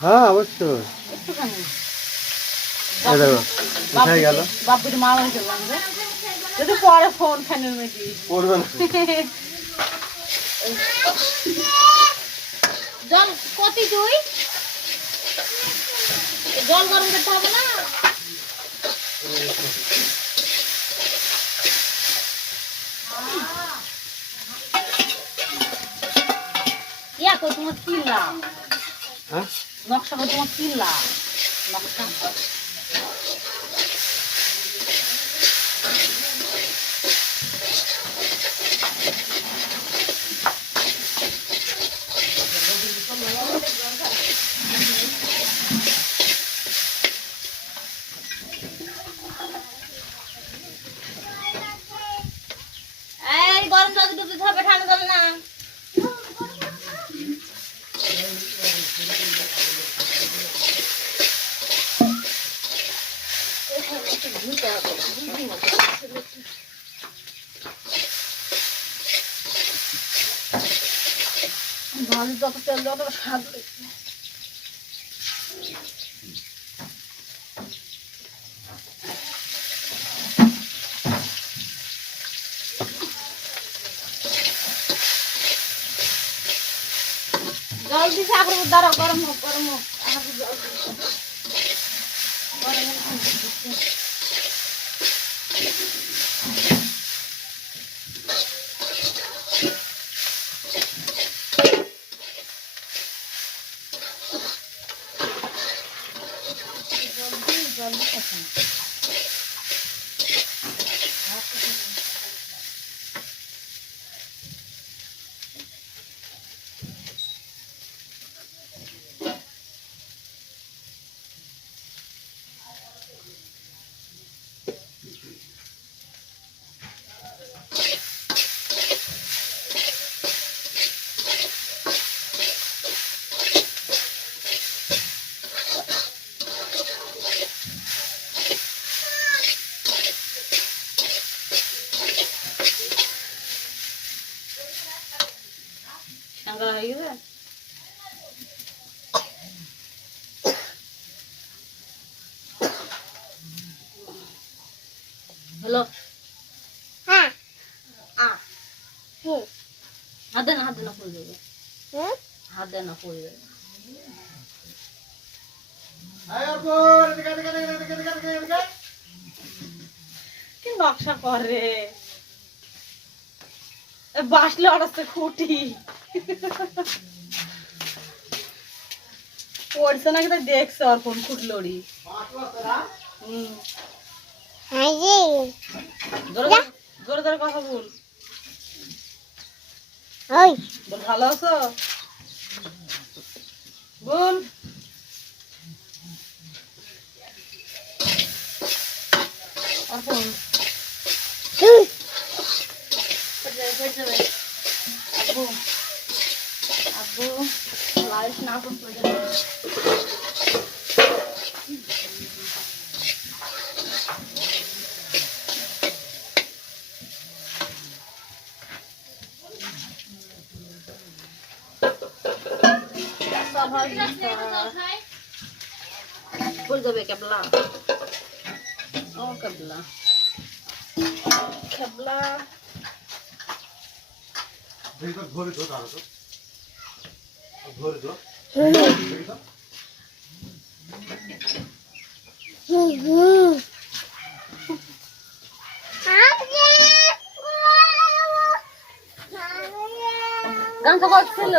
হ্যাঁ অবশ্যই বাপুর মা বাড়ি চললাম যদি পরে ফোন ফ্যানের মেয়েটি জল কতি তুই জল গরম করতে হবে না ইয়া কই তোমার কিল্লা হ্যাঁ নকশা কই তোমার কিল্লা নকশা এই গরম জল দিতে হবে ঠান্ডা জল না ভালো যত তেল দেওয়া তত স্বাদ জল দিছে আবার দাঁড়াও গরম হোক আবার জল গরম হ্যালো হ্যাঁ হাত দেনা পড়ে যাবে হাত দেনা পড়ে যাবে কি নকশা করে বাসলে অড়াচ্ছে খুঁটি পড়ছে নাকি তাই দেখছে আর কোন খুঁটলড়ি জোরে জোরে কথা বল ভালো আছো বল আব্বু আব্বু লাইট না কোন যাবে কেবলা ও কেবলা কেবলা ধরে ধরে গান তো করছিল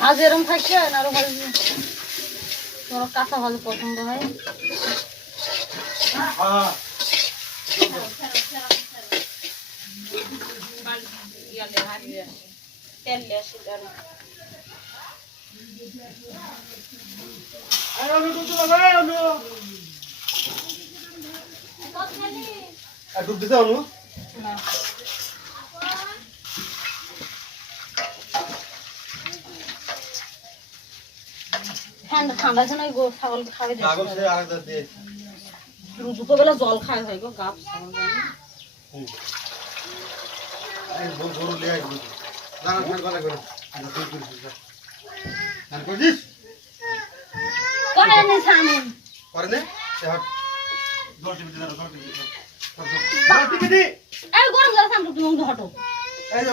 আজ এরকম থাকছে আরো ভালো তোমার কাঁচা ভালো পছন্দ হয় ডুব দিতে অনু ঠান্ডা যেন ওই ছাগল খাবে দুপুরবেলা জল খায় হয় গো গাছ ছাগল এই গরু লিয়ে আইবো না না ঠান্ডা লাগবে না আচ্ছা তুই করিস আর করিস করে নে সামনে করে নে সে হট দর টিভি দে দর টিভি দে এই গরম জল সামনে তুমি হটো এই